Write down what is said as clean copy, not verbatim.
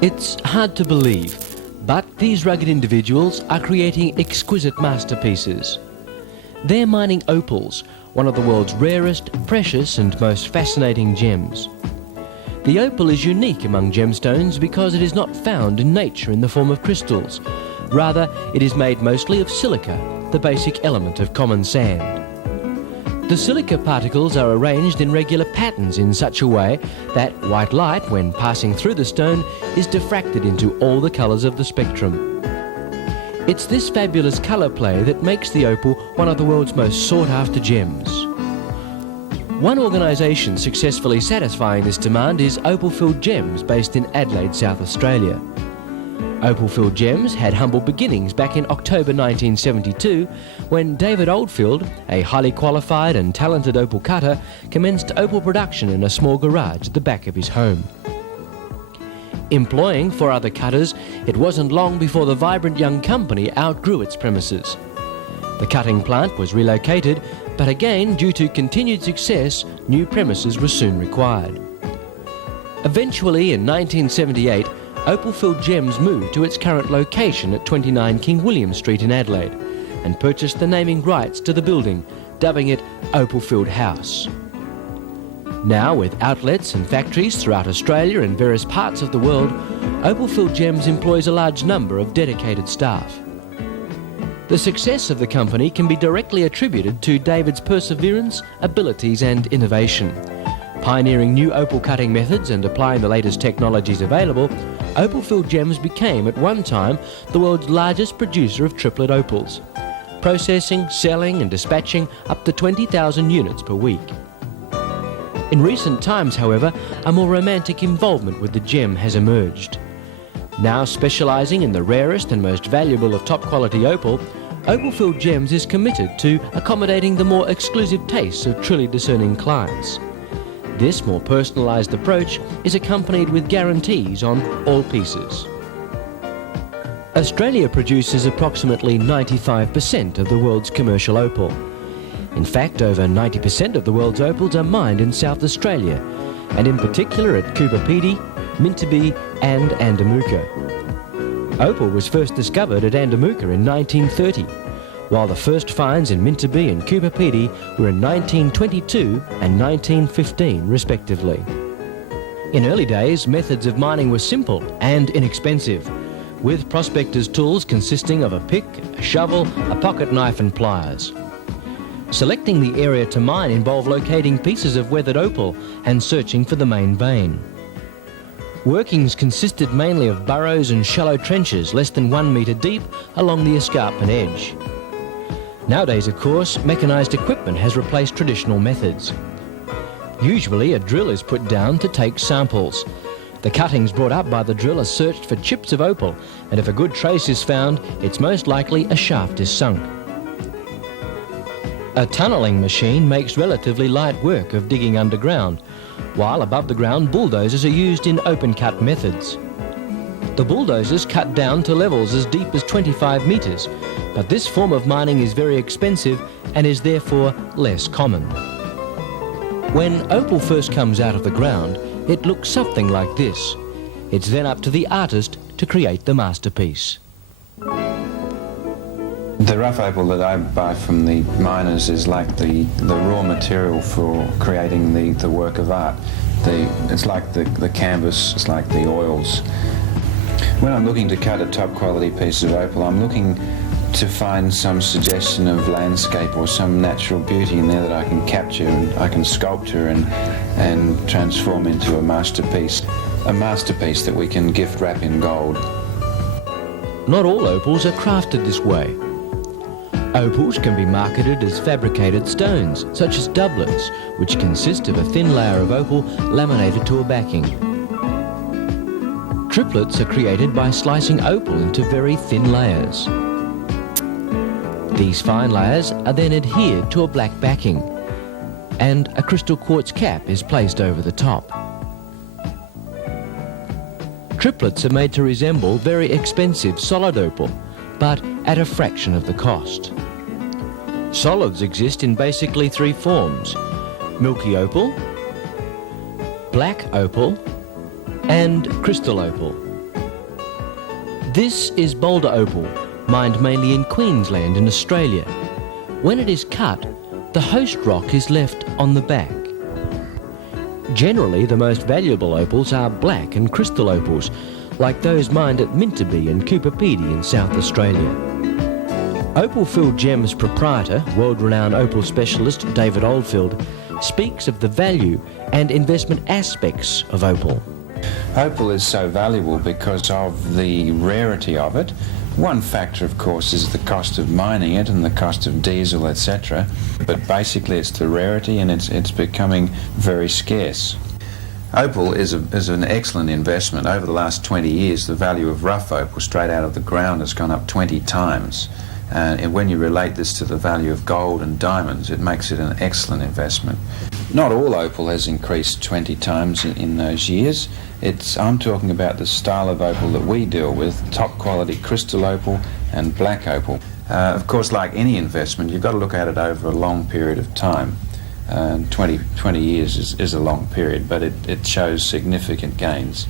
It's hard to believe, but these rugged individuals are creating exquisite masterpieces. They're mining opals, one of the world's rarest, precious and most fascinating gems. The opal is unique among gemstones because it is not found in nature in the form of crystals. Rather, it is made mostly of silica, the basic element of common sand. The silica particles are arranged in regular patterns in such a way that white light, when passing through the stone, is diffracted into all the colours of the spectrum. It's this fabulous colour play that makes the opal one of the world's most sought-after gems. One organisation successfully satisfying this demand is Opal-Filled Gems, based in Adelaide, South Australia. Opal-Filled Gems had humble beginnings back in October 1972 when David Oldfield, a highly qualified and talented opal cutter, commenced opal production in a small garage at the back of his home. Employing 4 other cutters, it wasn't long before the vibrant young company outgrew its premises. The cutting plant was relocated, but again, due to continued success, new premises were soon required. Eventually, in 1978, Opal-Filled Gems moved to its current location at 29 King William Street in Adelaide and purchased the naming rights to the building, dubbing it Opal-Filled House. Now, with outlets and factories throughout Australia and various parts of the world, Opal-Filled Gems employs a large number of dedicated staff. The success of the company can be directly attributed to David's perseverance, abilities and innovation. Pioneering new opal cutting methods and applying the latest technologies available, Opal-Filled Gems became at one time the world's largest producer of triplet opals, processing, selling and dispatching up to 20,000 units per week. In recent times, however, a more romantic involvement with the gem has emerged. Now specialising in the rarest and most valuable of top-quality opal, Opal-Filled Gems is committed to accommodating the more exclusive tastes of truly discerning clients. This more personalised approach is accompanied with guarantees on all pieces. Australia produces approximately 95% of the world's commercial opal. In fact, over 90% of the world's opals are mined in South Australia, and in particular at Coober Pedy, Mintabee and Andamuka. Opal was first discovered at Andamuka in 1930, while the first finds in Mintabee and Coober Pedy were in 1922 and 1915 respectively. In early days, methods of mining were simple and inexpensive, with prospectors' tools consisting of a pick, a shovel, a pocket knife and pliers. Selecting the area to mine involved locating pieces of weathered opal and searching for the main vein. Workings consisted mainly of burrows and shallow trenches less than 1 metre deep along the escarpment edge. Nowadays, of course, mechanised equipment has replaced traditional methods. Usually a drill is put down to take samples. The cuttings brought up by the drill are searched for chips of opal, and if a good trace is found, it's most likely a shaft is sunk. A tunnelling machine makes relatively light work of digging underground, while above the ground bulldozers are used in open cut methods. The bulldozers cut down to levels as deep as 25 metres, but this form of mining is very expensive and is therefore less common. When opal first comes out of the ground, it looks something like this. It's then up to the artist to create the masterpiece. The rough opal that I buy from the miners is like the raw material for creating the work of art. It's like the canvas, it's like the oils. When I'm looking to cut a top quality piece of opal, I'm looking to find some suggestion of landscape or some natural beauty in there that I can capture and I can sculpture and transform into a masterpiece that we can gift wrap in gold. Not all opals are crafted this way. Opals can be marketed as fabricated stones, such as doublets, which consist of a thin layer of opal laminated to a backing. Triplets are created by slicing opal into very thin layers. These fine layers are then adhered to a black backing, and a crystal quartz cap is placed over the top. Triplets are made to resemble very expensive solid opal, but at a fraction of the cost. Solids exist in basically 3 forms: milky opal, black opal, and crystal opal. This is boulder opal, mined mainly in Queensland in Australia. When it is cut, the host rock is left on the back. Generally, the most valuable opals are black and crystal opals, like those mined at Minterby and Coopapedy in South Australia. Opal-filled Gems proprietor, world-renowned opal specialist David Oldfield, speaks of the value and investment aspects of opal. Opal is so valuable because of the rarity of it. One factor, of course, is the cost of mining it and the cost of diesel, etc. But basically it's the rarity, and it's becoming very scarce. Opal is an excellent investment. Over the last 20 years, the value of rough opal straight out of the ground has gone up 20 times. And when you relate this to the value of gold and diamonds, it makes it an excellent investment. Not all opal has increased 20 times in those years. I'm talking about the style of opal that we deal with, top quality crystal opal and black opal. Of course, like any investment, you've got to look at it over a long period of time. 20 years is a long period, but it shows significant gains.